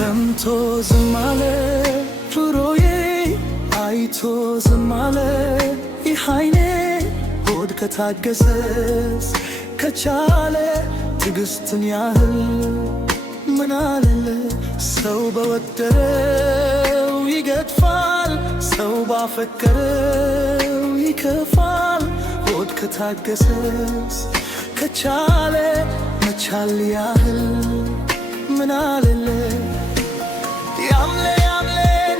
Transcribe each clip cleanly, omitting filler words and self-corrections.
ሰምቶ ዝም አለ ጆሮዬ አይቶ ዝም አለ ይህ ዓይኔ ሆድ ከታገሰስ ከቻለ ትዕግስትን ያህል ምን አለለ ሰው በወደረው ይገድፋል ሰው ባፈቀረው ይከፋል ሆድ ከታገሰስ ከቻለ መቻል ያህል ምን አለለ ያምለ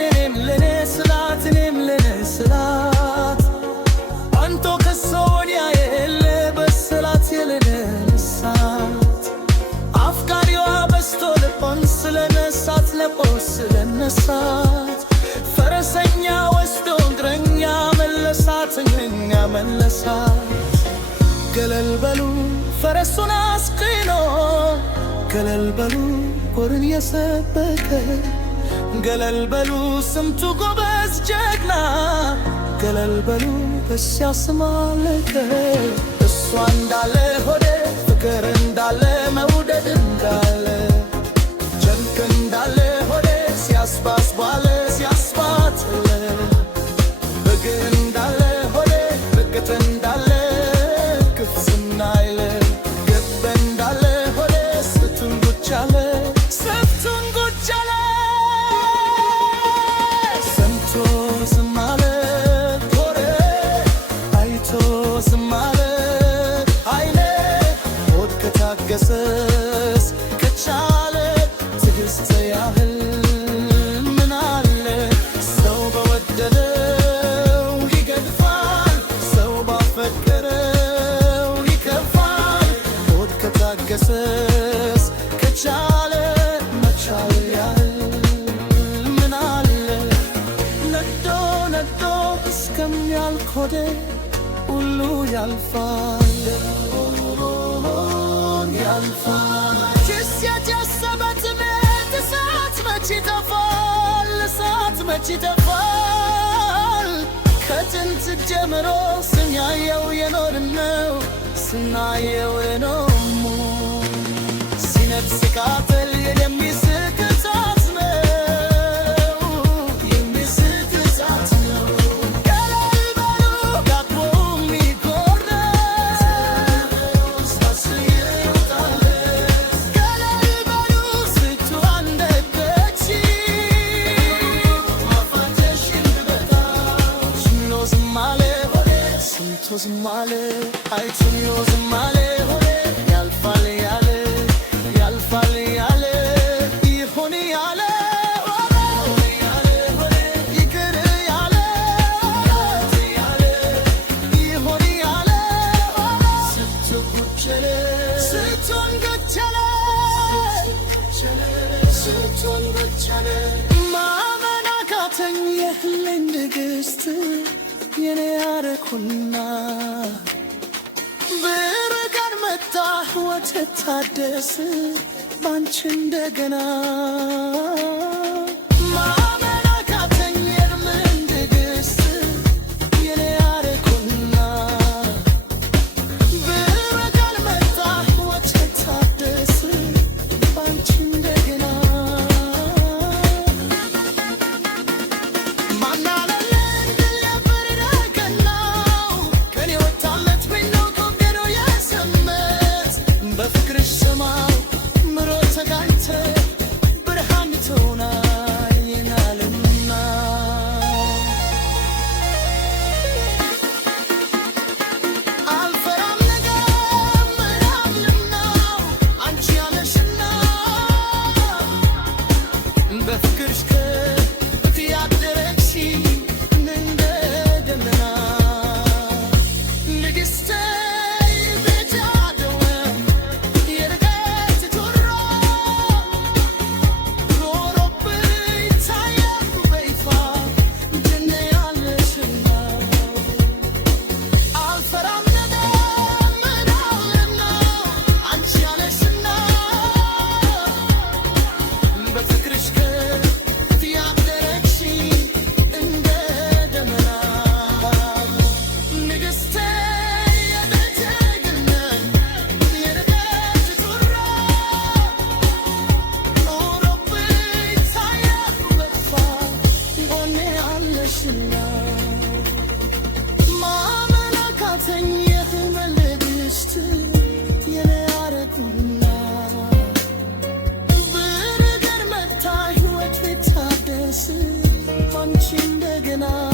እኔም ለኔ ስላት እኔም ለኔ ስላት አንቶ ከሰው ወዲያ የለ በስላት የለነ ንሳት አፍቃሪዋ በስቶ ልቦን ስለነሳት ለቦ ስለነሳት ፈረሰኛ ወስዶ እግረኛ መለሳት እግረኛ መለሳት ገለል በሉ ፈረሱን አስቅኖ ገለል በሉ ሆርን የሰበከ ገለል በሉ ስንቱ ጎበዝ ጀግና ገለል በሉ በዚያ ስም አለቀ እሷ እንዳለ ሆዴ ፍቅር እንዳለ መውደድ እንዳለ ጨንቅ እንዳለ ሆዴ ሲያስባስ ባለ ሲያስባትለ በግ እንዳለ ሆዴ ብቅት እንዳለ ክፍዝና ይለ ገብ እንዳለ ሆዴ ስቱን ጉቻለ ስቱን ጉቻለ ሰምቶ ዝም አለ ጆሮዬ አይቶ ዝም አለ ዓይኔ ሆድ ከታገሰስ ከቻለ ትዕግስት ያህል ምን አለ ሰው በወደደው ይገድፋል ሰው ባፈቀረው ይከፋል ሆድ ከታገሰስ ከቻለ መቻል ያህል ምን አለ ነዶ ነዶ እስከሚያልቅ ሆዴ ሁሉ ያልፋል ያልፋል ጭስ የጨሰበት ቤት እሳት መች ይጠፋል እሳት መች ይጠፋል ከጥንት ጀምሮ ስናየው የኖርነው ስናየው የኖርሙ ሲነድ ሲቃጠል የሚስቅ እሳት ነው የሚስቅ እሳት ነው ገለል በሉ ጋግቦ የሚጎረስ ገለል በሉ ስቱ አንደበች ማፋጀሽን ብበታ ችሎ ዝም አለ ሆዴ ሰምቶ ዝም አለ አይቶኞ ዝም አለ ሆዴ ያልፋል ያለ ያልፋል ያለ ይሁን ያለ ይቅር ያለ ይሁን ያለ ስትጉቸለ ስቱን ጉቸለ ስቱን ጉቸለ ማመን አቃተኝ የህልኝ ንግሥት የኔ ያረኩና ብርቀን መጣ ወተት ታደስ ባንቺ እንደገና ማመን አቃተኝ የህልኝ ንግሥት የኔ ያረኩና ብርቀን መጣ ወተት ታደስ ባንቺ እንደገና በፍቅርሽ ሰማው ምሮ ተጋይተ ብርሃን ትሆናለና አልፈራም ነገር ምናምንና አንቺ ያለሽና በፍቅርሽ ከብት ያደረግሽ እንደ ደመና ንግሥቴ ገና